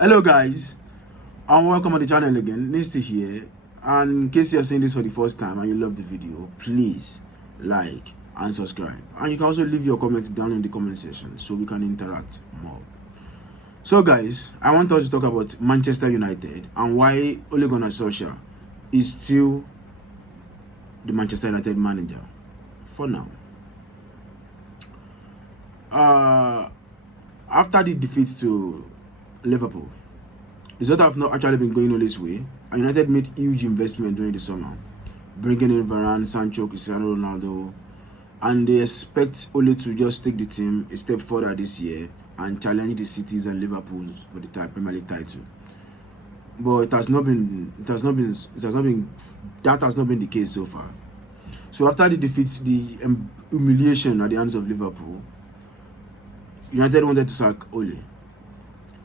Hello guys, and welcome on the channel again. Nisty here, and in case you're seeing this for the first time and you love the video, please like and subscribe, and you can also leave your comments down in the comment section so we can interact more. So guys, I want us to talk about Manchester United and why Ole Gunnar Solskjaer is still the Manchester United manager for now. After the defeat to Liverpool, results have not actually been going all this way, and United made huge investment during the summer, bringing in Varane, Sancho, Cristiano Ronaldo, and they expect Ole to just take the team a step further this year and challenge the Cities and Liverpool for the Premier League title. But that has not been the case so far. So after the defeat, the humiliation at the hands of Liverpool, United wanted to sack Ole.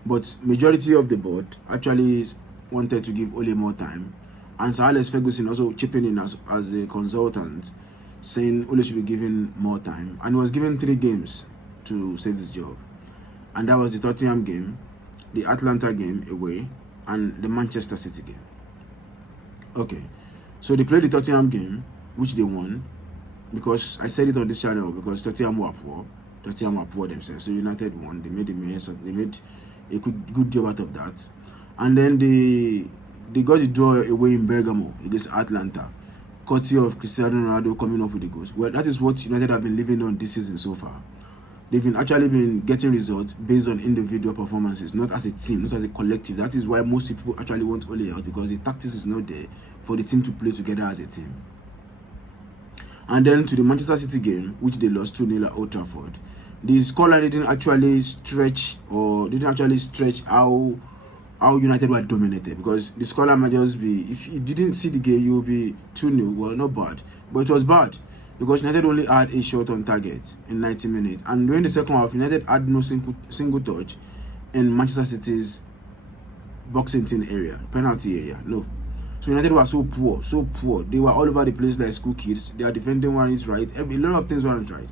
But majority of the board actually wanted to give Ole more time, and Sir Alex Ferguson also chipping in as a consultant, saying Ole should be given more time, and he was given 3 games to save his job, and that was the Tottenham game, the Atlanta game away, and the Manchester City game. Okay, so they played the Tottenham game, which they won, because I said it on this channel, because Tottenham were poor themselves. So United won. They made a good job out of that, and then they got the draw away in Bergamo against Atlanta, courtesy of Cristiano Ronaldo coming up with the goals. Well, that is what United have been living on this season so far. They've been getting results based on individual performances, not as a team, not as a collective. That is why most people actually want Ole out, because the tactics is not there for the team to play together as a team. And then to the Manchester City game, which they lost 2-0 at Old Trafford, the scoreline didn't actually stretch how United were dominated, because the scoreline might just be, if you didn't see the game, you will be 2-0. Well, not bad, but it was bad because United only had a shot on target in 90 minutes, and during the second half, United had no single touch in Manchester City's boxing area, penalty area. No. So United were so poor. They were all over the place like school kids. Their defending one is right. A lot of things weren't right.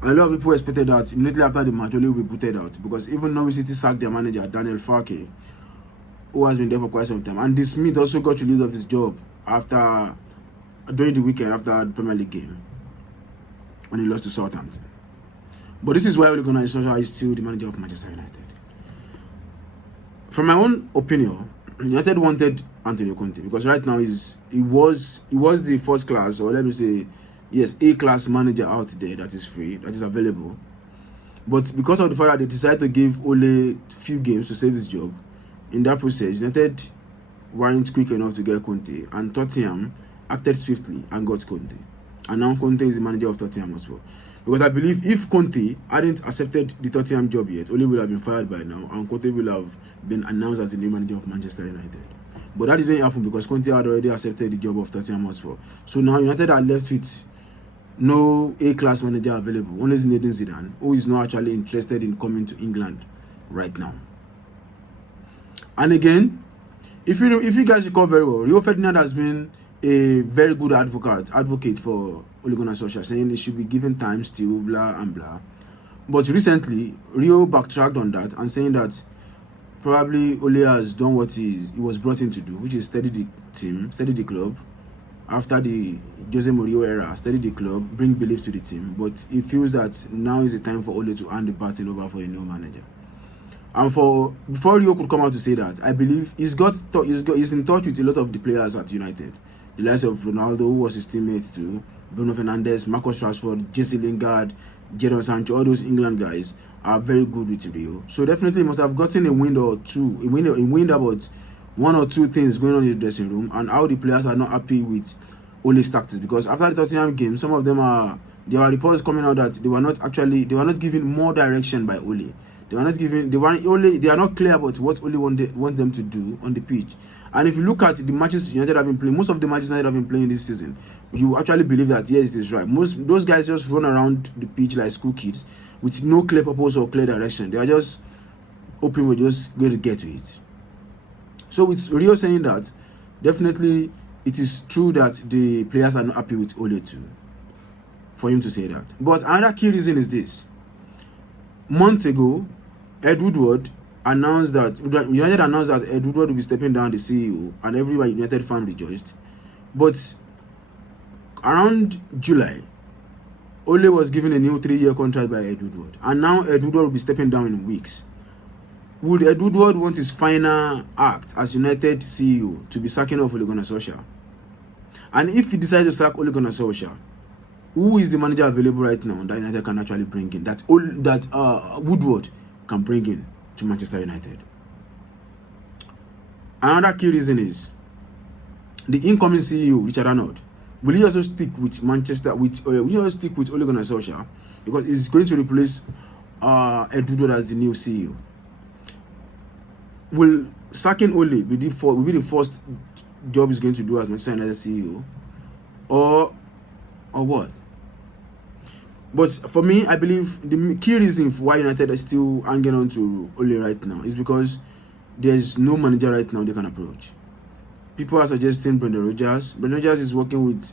And a lot of people expected that immediately after the match, Ole will be booted out, because even Norwich City sacked their manager, Daniel Farke, who has been there for quite some time. And this Smith also got released of his job during the weekend after the Premier League game, when he lost to Southampton. But this is why Ole Gunnar Solskjaer is still the manager of Manchester United. From my own opinion, United wanted Antonio Conte, because right now he was the first class, or let me say, yes, A-class manager out there that is free, that is available. But because of the fact that they decided to give Ole few games to save his job, in that process, United weren't quick enough to get Conte, and Tottenham acted swiftly and got Conte. And now Conte is the manager of Tottenham as well. Because I believe if Conte hadn't accepted the Tottenham job yet, Ole would have been fired by now, and Conte will have been announced as the new manager of Manchester United. But that didn't happen, because Conte had already accepted the job of Tottenham as well. So now United are left with no A-class manager available, only Zinedine Zidane, who is not actually interested in coming to England right now. And again, if you guys recall very well, Rio Ferdinand has been a very good advocate for Ole Gunnar Solskjaer, saying he should be given time still, blah and blah. But recently, Rio backtracked on that and saying that probably Ole has done what he was brought in to do, which is steady the team, steady the club. After the Jose Mourinho era, steady the club, bring belief to the team. But he feels that now is the time for Ole to hand the baton over for a new manager. And before Rio could come out to say that, I believe he's in touch with a lot of the players at United. The likes of Ronaldo, who was his teammate too, Bruno Fernandes, Marcus Rashford, Jesse Lingard, Jadon Sancho, all those England guys are very good with Rio. So definitely must have gotten a wind about 1 or 2 things going on in the dressing room, and how the players are not happy with Ole's tactics. Because after the Tottenham game, some of them there are reports coming out that they were not given more direction by Ole. They are not clear about what Ole want them to do on the pitch. And if you look at the matches United have been playing, most of the matches United have been playing this season, you actually believe that yes, it is right. Those guys just run around the pitch like school kids with no clear purpose or clear direction. They are just hoping we're just going to get to it. So with Rio saying that, definitely it is true that the players are not happy with Ole too, for him to say that. But another key reason is this. Months ago, Ed Woodward announced that Ed Woodward will be stepping down the CEO, and everybody United fan rejoiced. But around July, Ole was given a new 3-year contract by Ed Woodward, and now Ed Woodward will be stepping down in weeks. Would Ed Woodward want his final act as United CEO to be sacking off Ole Gunnar Solskjaer? And if he decides to sack Ole Gunnar Solskjaer, who is the manager available right now that United can actually bring in, that Woodward can bring in to Manchester United? Another key reason is the incoming CEO, Richard Arnold. Will he also stick with will he also stick with Ole Gunnar Solskjaer, because he's going to replace Ed Woodward as the new CEO? Will sacking Ole be the first job he's going to do as Manchester United CEO, or what? But for me, I believe the key reason for why United is still hanging on to Ole right now is because there's no manager right now they can approach. People are suggesting Brendan Rodgers. Brendan Rodgers is working with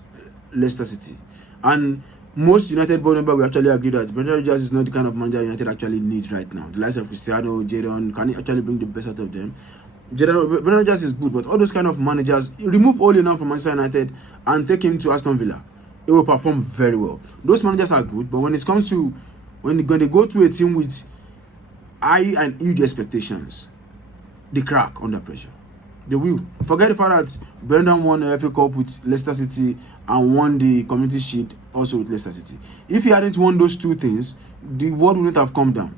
Leicester City, and most United board members will actually agree that Brendan Rodgers is not the kind of manager United actually need right now. The likes of Cristiano, Jadon, can he actually bring the best out of them? Brendan Rodgers is good, but all those kind of managers, remove Ole now from Manchester United and take him to Aston Villa, it will perform very well. Those managers are good, but when it comes to when they go to a team with high and huge expectations, they crack under pressure. They will. Forget the fact that Brendan won the FA Cup with Leicester City and won the Community Shield also with Leicester City. If he hadn't won those two things, the world wouldn't have come down.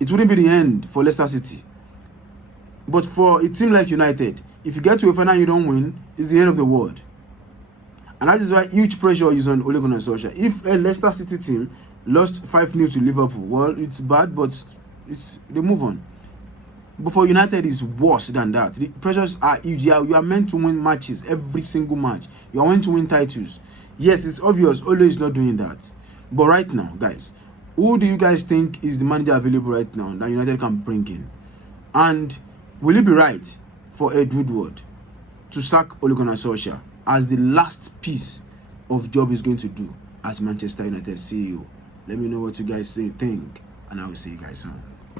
It wouldn't be the end for Leicester City. But for a team like United, if you get to a final and you don't win, it's the end of the world. And that is why huge pressure is on Ole Gunnar Solskjaer. If a Leicester City team lost 5-0 to Liverpool, well, it's bad, but they move on. But for United, it's worse than that. The pressures are huge. You are meant to win matches, every single match. You are meant to win titles. Yes, it's obvious Ole is not doing that. But right now, guys, who do you guys think is the manager available right now that United can bring in? And will it be right for Ed Woodward to sack Ole Gunnar Solskjaer as the last piece of job he's going to do as Manchester United CEO? Let me know what you guys think, and I will see you guys soon.